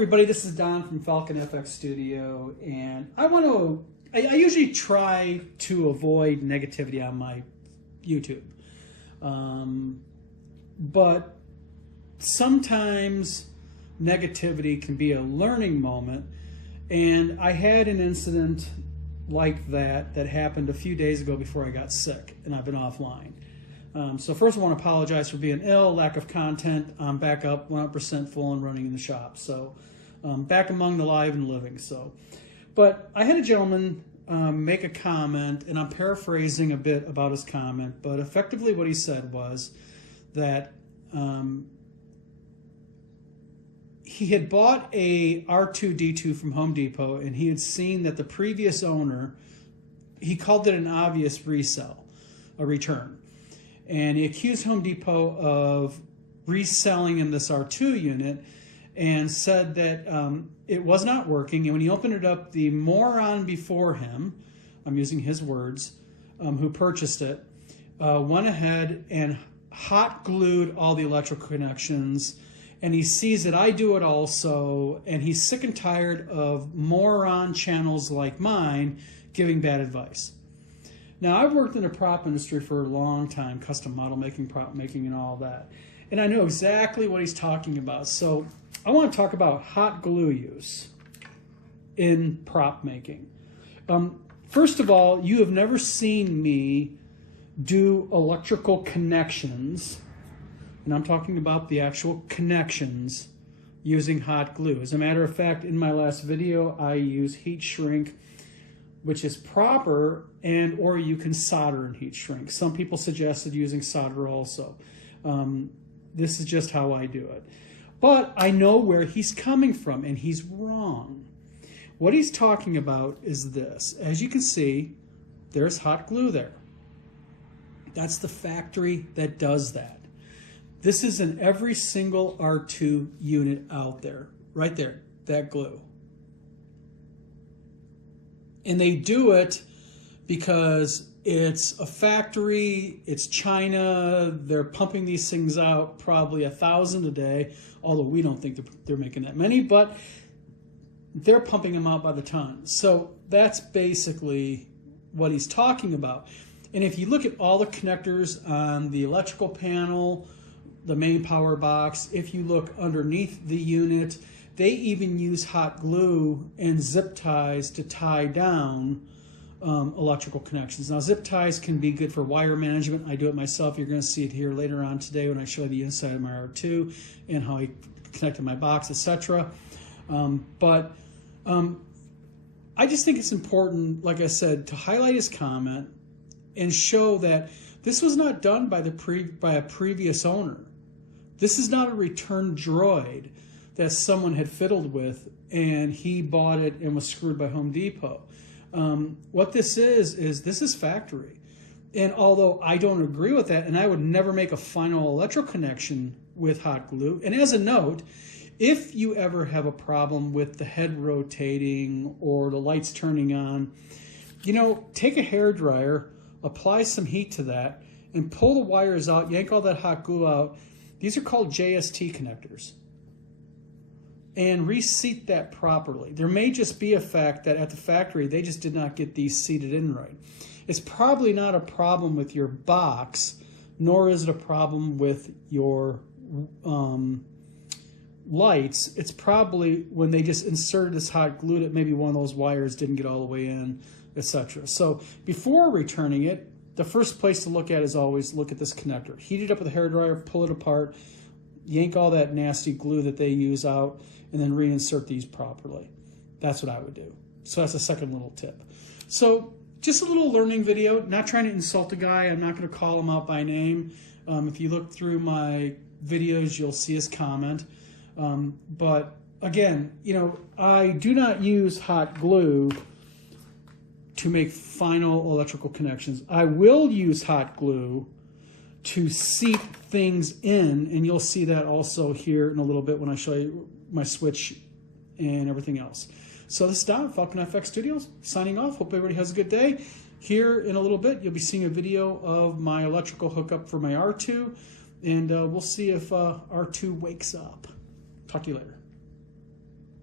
everybody, this is Don from Falcon FX Studio, and I usually try to avoid negativity on my YouTube, but sometimes negativity can be a learning moment, and I had an incident like that happened a few days ago before I got sick, and I've been offline. So first I want to apologize for being ill, lack of content. I'm back up 100% full and running in the shop. So back among the live and living. But I had a gentleman make a comment, and I'm paraphrasing a bit about his comment, but effectively what he said was that he had bought a R2-D2 from Home Depot, and he had seen that the previous owner, he called it an obvious resell, a return. And he accused Home Depot of reselling him this R2 unit and said that it was not working. And when he opened it up, the moron before him, I'm using his words, who purchased it, went ahead and hot glued all the electrical connections. And he sees that I do it also. And he's sick and tired of moron channels like mine giving bad advice. Now, I've worked in the prop industry for a long time, custom model making, prop making, and all that. And I know exactly what he's talking about. So I want to talk about hot glue use in prop making. First of all, you have never seen me do electrical connections, and I'm talking about the actual connections using hot glue. As a matter of fact, in my last video, I use heat shrink, which is proper, and or you can solder and heat shrink. Some people suggested using solder also. This is just how I do it. But I know where he's coming from, and he's wrong. What he's talking about is this. As you can see, there's hot glue there. That's the factory that does that. This is in every single R2 unit out there. Right there, that glue. And they do it because it's a factory, it's China, they're pumping these things out probably 1,000 a day, although we don't think they're making that many, but they're pumping them out by the ton. So that's basically what he's talking about. And if you look at all the connectors on the electrical panel, the main power box, if you look underneath the unit, they even use hot glue and zip ties to tie down electrical connections. Now, zip ties can be good for wire management. I do it myself. You're going to see it here later on today when I show you the inside of my R2 and how I connected my box, etc. But I just think it's important, like I said, to highlight his comment and show that this was not done by a previous owner. This is not a return droid that someone had fiddled with and he bought it and was screwed by Home Depot. What this is factory. And although I don't agree with that, and I would never make a final electrical connection with hot glue, and as a note, if you ever have a problem with the head rotating or the lights turning on, you know, take a hairdryer, apply some heat to that, and pull the wires out, yank all that hot glue out. These are called JST connectors. And reseat that properly. There may just be a fact that at the factory they just did not get these seated in right. It's probably not a problem with your box, nor is it a problem with your lights. It's probably when they just inserted this hot glue that maybe one of those wires didn't get all the way in, etc. So before returning it, the first place to look at is always look at this connector. Heat it up with a hairdryer, pull it apart, yank all that nasty glue that they use out, and then reinsert these properly. That's what I would do. So that's a second little tip. So just a little learning video, not trying to insult a guy. I'm not going to call him out by name. If you look through my videos, you'll see his comment. But again, you know, I do not use hot glue to make final electrical connections. I will use hot glue to seat things in, and you'll see that also here in a little bit when I show you my switch and everything else. So this is Don, Falcon FX Studios, signing off. Hope everybody has a good day. Here in a little bit, you'll be seeing a video of my electrical hookup for my R2, and we'll see if R2 wakes up. Talk to you later.